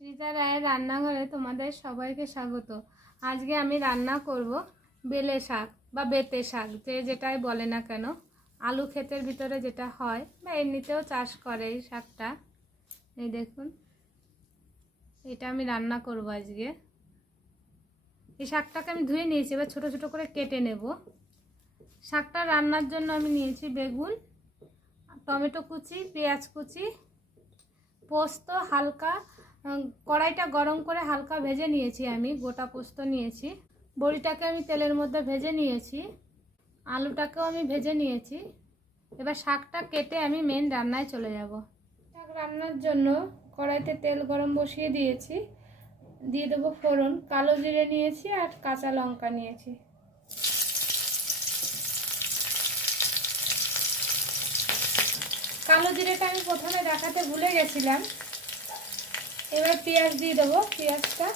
সৃজা রায়ের রান্নাঘরে তোমাদের সবাইকে স্বাগত। আজকে আমি রান্না করব বেলে শাক বা বেতে শাক, যে যেটাই বলে না কেন। আলু ক্ষেতের ভিতরে যেটা হয়, বা এমনিতেও চাষ করে এই শাকটা। এই দেখুন, এটা আমি রান্না করব আজকে। এই শাকটাকে আমি ধুয়ে নিয়েছি, এবার ছোটো ছোটো করে কেটে নেব। শাকটা রান্নার জন্য আমি নিয়েছি বেগুন, টমেটো কুচি, পেঁয়াজ কুচি, পোস্ত, হালকা কড়াইটা গরম করে হালকা ভেজে নিয়েছি আমি, গোটা পোস্ত নিয়েছি। বড়িটাকে আমি তেলের মধ্যে ভেজে নিয়েছি, আলুটাকেও আমি ভেজে নিয়েছি। এবার শাকটা কেটে আমি মেন রান্নায় চলে যাব। শাক রান্নার জন্য কড়াইতে তেল গরম বসিয়ে দিয়েছি। দিয়ে দেবো ফোড়ন, কালো জিরে নিয়েছি আর কাঁচা লঙ্কা নিয়েছি। কালো জিরেটা আমি প্রথমে দেখাতে ভুলে গেছিলাম। এবার পেঁয়াজ দিয়ে দেবো, পেঁয়াজটা।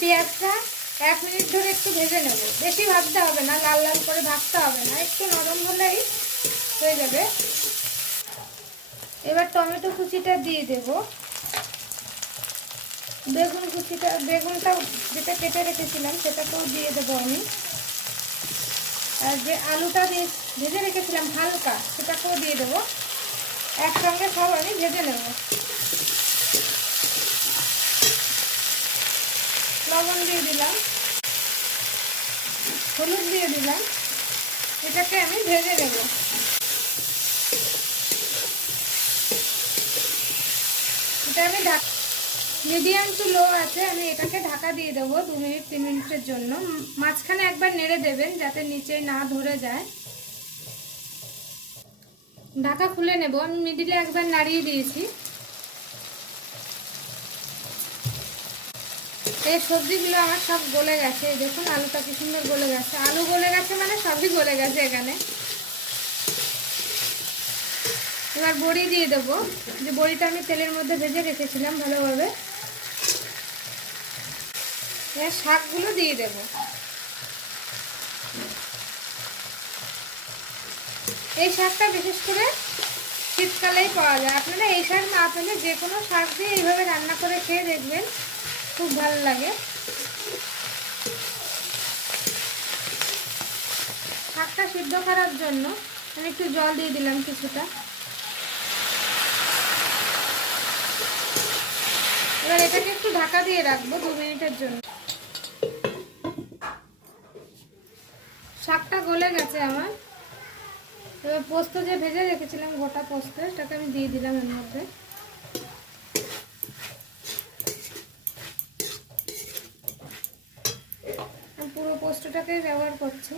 পেঁয়াজটা এক মিনিট ধরে একটু ভেজে নেব। বেশি ভাজতে হবে না, লাল লাল করে ভাজতে হবে না, একটু নরম হলেই হয়ে যাবে। এবার টমেটো কুচিটা দিয়ে দেব। বেগুন কুচিটা, বেগুনটা যেটা কেটে রেখেছিলাম সেটাকেও দিয়ে দেবো আমি। আর যে আলুটা দিয়ে ভেজে রেখেছিলাম হালকা, সেটাকেও দিয়ে দেবো। একসঙ্গে সব আমি ভেজে নেব। লবণ দিয়ে দিলাম। হলুদ দিয়ে দিলাম। এটাকে আমি ভেজে নেব। এটা আমি ঢাক মিডিয়াম টু লো আছে, আমি এটাকে ঢাকা দিয়ে দেবো দু মিনিট, তিন মিনিটের জন্য। মাঝখানে একবার নেড়ে দেবেন যাতে নিচে না ধরে যায়। ঢাকা খুলে নেব। আমি মিডিলে একবার নাড়িয়ে দিয়েছি। এই সবজিগুলো আমার সব গলে গেছে। দেখুন আলুটা কি সুন্দর গলে গেছে। আলু গলে গেছে মানে সবই গলে গেছে এখানে। এবার বড়ি দিয়ে দেবো। যে বড়িটা আমি তেলের মধ্যে ভেজে রেখেছিলাম ভালোভাবে। এবার শাকগুলো দিয়ে দেবো। এই শাকটা বিশেষ করে শীতকালেই পাওয়া যায়। আপনারা এই শাক না পেলে যে কোনো শাক দিয়ে এইভাবে রান্না করে খেয়ে দেখবেন। খুব ভালো লাগে। শাকটা সিদ্ধ করার জন্য আমি একটু জল দিয়ে দিলাম কিছুটা। এবার এটাকে একটু ঢাকা দিয়ে রাখব দু মিনিটের জন্য। শাকটা গলে গেছে আমার। এবার পোস্ত যে ভেজে রেখেছিলাম, গোটা পোস্ত সেটাকে আমি দিয়ে দিলাম এর মধ্যে। পুরো পোস্তটাকেই ব্যবহার করছি।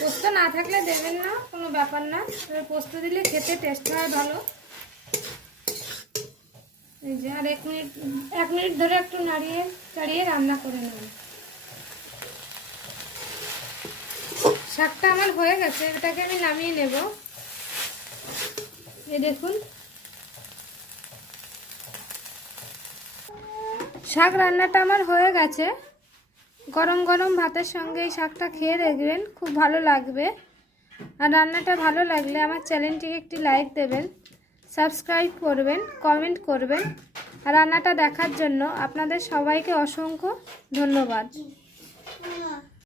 পোস্ত না থাকলে দেবেন না, কোনো ব্যাপার না। এবার পোস্ত দিলে খেতে টেস্ট হয় ভালো। এই যে, আর এক মিনিট এক মিনিট ধরে একটু নাড়িয়ে, চাড়িয়ে রান্না করে নেবেন শাকটা আমার হয়ে গেছে, এটাকে আমি নামিয়ে নেব। এই দেখুন। শাক রান্নাটা আমার হয়ে গেছে। গরম গরম ভাতের সঙ্গে এই শাকটা খেয়ে দেখবেন, খুব ভালো লাগবে। আর রান্নাটা ভালো লাগলে আমার চ্যানেলটিকে একটি লাইক দেবেন, সাবস্ক্রাইব করবেন, কমেন্ট করবেন। আর রান্নাটা দেখার জন্য আপনাদের সবাইকে অসংখ্য ধন্যবাদ।